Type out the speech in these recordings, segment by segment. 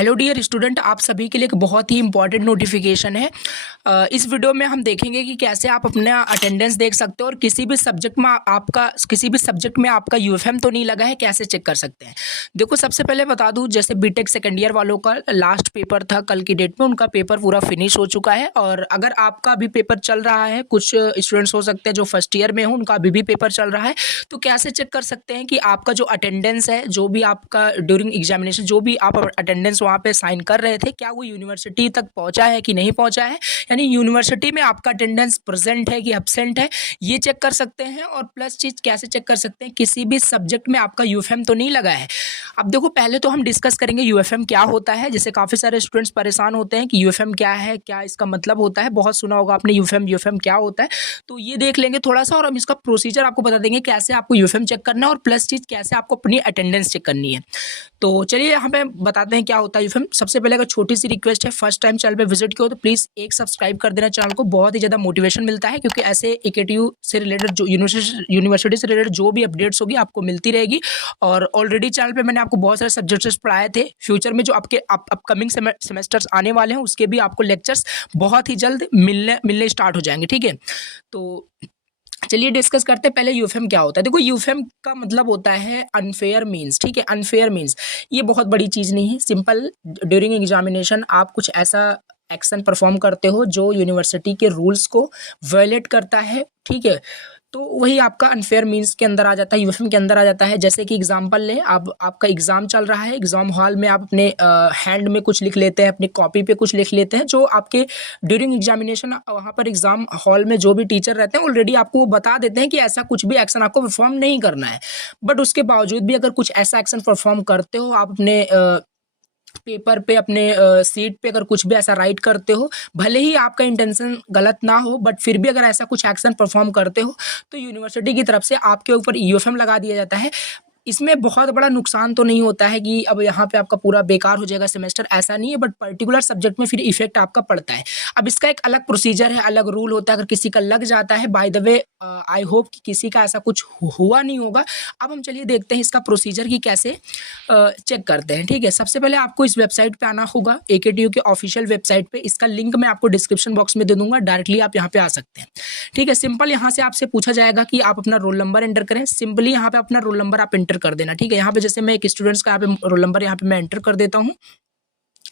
Hello dear student, आप सभी के लिए एक बहुत ही इंपॉर्टेंट नोटिफिकेशन है। इस वीडियो में हम देखेंगे कि कैसे आप अपना अटेंडेंस देख सकते हो और किसी भी सब्जेक्ट में आपका यूएफएम तो नहीं लगा है, कैसे चेक कर सकते हैं। देखो, सबसे पहले बता दूं, जैसे बीटेक सेकेंड ईयर वालों का लास्ट पेपर था कल की डेट में, उनका पेपर पूरा फिनिश हो चुका है। और अगर आपका अभी पेपर चल रहा है, कुछ स्टूडेंट्स हो सकते हैं जो फर्स्ट ईयर में हो, उनका अभी भी पेपर चल रहा है, तो कैसे चेक कर सकते हैं कि आपका जो अटेंडेंस है, जो भी आपका ड्यूरिंग एग्जामिनेशन जो भी आप अटेंडेंस वहाँ पे साइन कर रहे थे, क्या वो यूनिवर्सिटी तक पहुँचा है कि नहीं पहुँचा है, यानी यूनिवर्सिटी में आपका अटेंडेंस प्रेजेंट है कि एब्सेंट है, ये चेक कर सकते हैं। और प्लस चीज़ कैसे चेक कर सकते हैं, किसी भी सब्जेक्ट में आपका यूएफएम तो नहीं लगा है। अब देखो, पहले तो हम डिस्कस करेंगे यूएफएम क्या होता है। जैसे काफ़ी सारे स्टूडेंट्स परेशान होते हैं कि यूएफएम क्या है, क्या इसका मतलब होता है। बहुत सुना होगा आपने यूएफएम क्या होता है, तो ये देख लेंगे थोड़ा सा, और हम इसका प्रोसीजर आपको बता देंगे कैसे आपको यूएफएम चेक करना है, और प्लस चीज़ कैसे आपको अपनी अटेंडेंस चेक करनी है। तो चलिए यहाँ पे बताते हैं क्या होता है यूएफएम। सबसे पहले अगर छोटी सी रिक्वेस्ट है, फर्स्ट टाइम चैनल पे विजिट किया हो तो प्लीज़ एक सब्सक्राइब कर देना चैनल को, बहुत ही ज़्यादा मोटिवेशन मिलता है, क्योंकि ऐसे एकेटीयू से रिलेटेड जो यूनिवर्सिटी से रिलेटेड जो भी अपडेट्स होगी आपको मिलती रहेगी। और ऑलरेडी चैनल पे मैंने आपको बहुत सारे सब्जेक्ट्स पढ़ाए थे। फ्यूचर में जो आपके अपकमिंग सेमेस्टर्स आने वाले हैं, उसके भी आपको लेक्चर्स बहुत ही जल्द मिलने स्टार्ट हो जाएंगे। ठीक है, तो चलिए डिस्कस करते हैं पहले यूएफएम क्या होता है। देखो, यूएफएम का मतलब होता है अनफेयर मीन्स। ठीक है, अनफेयर मीन्स ये बहुत बड़ी चीज़ नहीं है, सिंपल ड्यूरिंग एग्जामिनेशन आप कुछ ऐसा एक्शन परफॉर्म करते हो जो यूनिवर्सिटी के रूल्स को वायलेट करता है। ठीक है, तो वही आपका अनफेयर मीन्स के अंदर आ जाता है, यूएफएम के अंदर आ जाता है। जैसे कि एग्जांपल लें, आपका एग्जाम चल रहा है, एग्जाम हॉल में आप अपने हैंड में कुछ लिख लेते हैं, अपनी कॉपी पे कुछ लिख लेते हैं, जो आपके ड्यूरिंग एग्जामिनेशन वहाँ पर एग्जाम हॉल में जो भी टीचर रहते हैं ऑलरेडी आपको वो बता देते हैं कि ऐसा कुछ भी एक्शन आपको परफॉर्म नहीं करना है। बट उसके बावजूद भी अगर कुछ ऐसा एक्शन परफॉर्म करते हो, आप अपने पेपर पे, अपने सीट पे अगर कुछ भी ऐसा राइट करते हो, भले ही आपका इंटेंशन गलत ना हो, बट फिर भी अगर ऐसा कुछ एक्शन परफॉर्म करते हो तो यूनिवर्सिटी की तरफ से आपके ऊपर यूएफएम लगा दिया जाता है। इसमें बहुत बड़ा नुकसान तो नहीं होता है कि अब यहाँ पे आपका पूरा बेकार हो जाएगा सेमेस्टर, ऐसा नहीं है, बट पर्टिकुलर सब्जेक्ट में फिर इफेक्ट आपका पड़ता है। अब इसका एक अलग प्रोसीजर है, अलग रूल होता है। अगर किसी का लग जाता है, by the way I hope कि किसी का ऐसा कुछ हुआ नहीं होगा। अब हम चलिए देखते हैं इसका प्रोसीजर की कैसे चेक करते हैं। ठीक है, सबसे पहले आपको इस वेबसाइट पे आना होगा, एकेटीयू के ऑफिशियल वेबसाइट पे। इसका लिंक मैं आपको डिस्क्रिप्शन बॉक्स में दे दूंगा, डायरेक्टली आप यहाँ पे आ सकते हैं। ठीक है, सिंपल यहाँ से आपसे पूछा जाएगा कि आप अपना रोल नंबर एंटर करें। सिंपली यहाँ पे अपना रोल नंबर आप एंटर कर देना। ठीक है, यहाँ पे जैसे मैं एक स्टूडेंट्स का यहाँ पे रोल नंबर यहाँ पे मैं एंटर कर देता हूँ।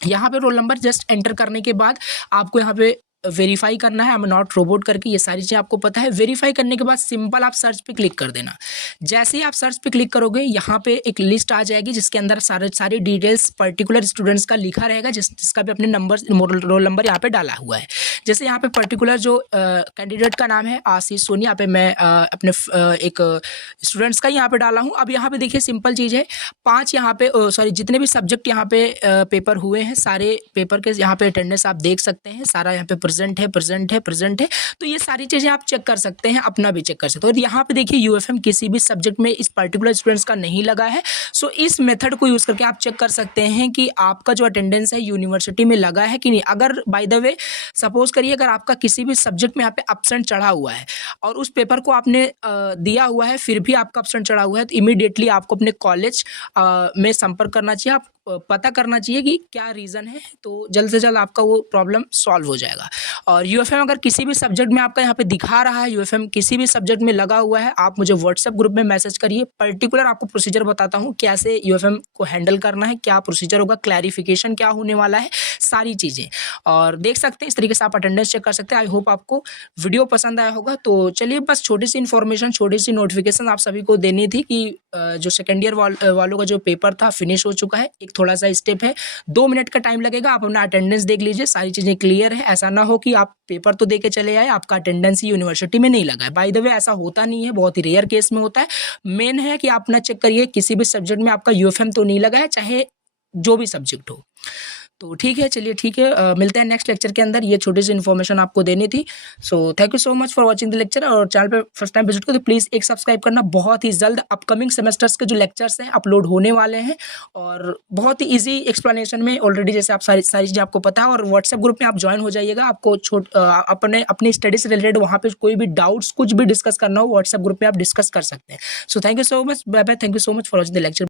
यहाँ पे रोल नंबर जस्ट एंटर करने के बाद आपको यहाँ पे वेरीफाई करना है, आई एम नॉट रोबोट करके, ये सारी चीज़ें आपको पता है। वेरीफाई करने के बाद सिंपल आप सर्च पे क्लिक कर देना। जैसे ही आप सर्च पे क्लिक करोगे, यहाँ पे एक लिस्ट आ जाएगी जिसके अंदर सारी डिटेल्स पर्टिकुलर स्टूडेंट्स का लिखा रहेगा, जिसका भी अपने नंबर रोल नंबर यहाँ पे डाला हुआ है। जैसे यहाँ पे पर्टिकुलर जो कैंडिडेट का नाम है आशीष सोनी, यहाँ पे मैं अपने एक स्टूडेंट्स का यहाँ पे डाला हूँ। अब यहाँ पे देखिए सिंपल चीज़ है, 5 यहाँ पे सॉरी जितने भी सब्जेक्ट यहाँ पे पेपर हुए हैं, सारे पेपर के यहाँ पे अटेंडेंस आप देख सकते हैं। सारा यहाँ पे प्रेजेंट है। तो ये सारी चीज़ें आप चेक कर सकते हैं, अपना भी चेक कर सकते हो। और यहाँ पे देखिए यूएफएम किसी भी सब्जेक्ट में इस पर्टिकुलर स्टूडेंट्स का नहीं लगा है। सो इस मेथड को यूज़ करके आप चेक कर सकते हैं कि आपका जो अटेंडेंस है यूनिवर्सिटी में लगा है कि नहीं। अगर बाय द वे सपोज करिए, अगर आपका किसी भी सब्जेक्ट में यहाँ पे एब्सेंट चढ़ा हुआ है और उस पेपर को आपने दिया हुआ है, फिर भी आपका एब्सेंट चढ़ा हुआ है, तो इमीडिएटली आपको अपने कॉलेज में संपर्क करना चाहिए। आप पता करना चाहिए कि क्या रीज़न है, तो जल्द से जल्द आपका वो प्रॉब्लम सॉल्व हो जाएगा। और यूएफएम अगर किसी भी सब्जेक्ट में आपका यहाँ पे दिखा रहा है, यूएफएम किसी भी सब्जेक्ट में लगा हुआ है, आप मुझे व्हाट्सएप ग्रुप में मैसेज करिए। पर्टिकुलर आपको प्रोसीजर बताता हूँ कैसे यूएफएम को हैंडल करना है, क्या प्रोसीजर होगा, क्लैरिफिकेशन क्या होने वाला है, सारी चीज़ें। और देख सकते हैं इस तरीके से आप अटेंडेंस चेक कर सकते हैं। आई होप आपको वीडियो पसंद आया होगा। तो चलिए, बस छोटी सी इन्फॉर्मेशन, छोटी सी नोटिफिकेशन आप सभी को देनी थी कि जो सेकेंड ईयर वालों का जो पेपर था फिनिश हो चुका है। एक थोड़ा सा स्टेप है, 2 मिनट का टाइम लगेगा, आप अपना अटेंडेंस देख लीजिए, सारी चीज़ें क्लियर है। ऐसा ना हो कि आप पेपर तो दे के चले आए, आपका अटेंडेंस ही यूनिवर्सिटी में नहीं लगा है। बाय द वे ऐसा होता नहीं है, बहुत ही रेयर केस में होता है। मेन है कि आप अपना चेक करिए किसी भी सब्जेक्ट में आपका यूएफएम तो नहीं लगा है, चाहे जो भी सब्जेक्ट हो। तो ठीक है, चलिए ठीक है, मिलते हैं नेक्स्ट लेक्चर के अंदर। ये छोटी सी इन्फॉर्मेशन आपको देनी थी। सो thank you so much for watching the lecture. और चैनल पे फर्स्ट टाइम विजिट करो तो प्लीज़ एक सब्सक्राइब करना। बहुत ही जल्द अपकमिंग सेमेस्टर्स के जो लेक्चर्स हैं अपलोड होने वाले हैं, और बहुत ही ईजी एक्सप्लेनेशन में ऑलरेडी, जैसे आप सारी चीज़ें आपको पता है। और व्हाट्सएप ग्रुप में आप ज्वाइन हो जाइएगा। आपको अपनी स्टडी से रिलेटेड वहाँ पे कोई भी डाउट्स कुछ भी डिस्कस करना हो, व्हाट्सएप ग्रुप में आप डिस्कस कर सकते हैं। So thank you so much, bye bye, thank you so much for watching the lecture.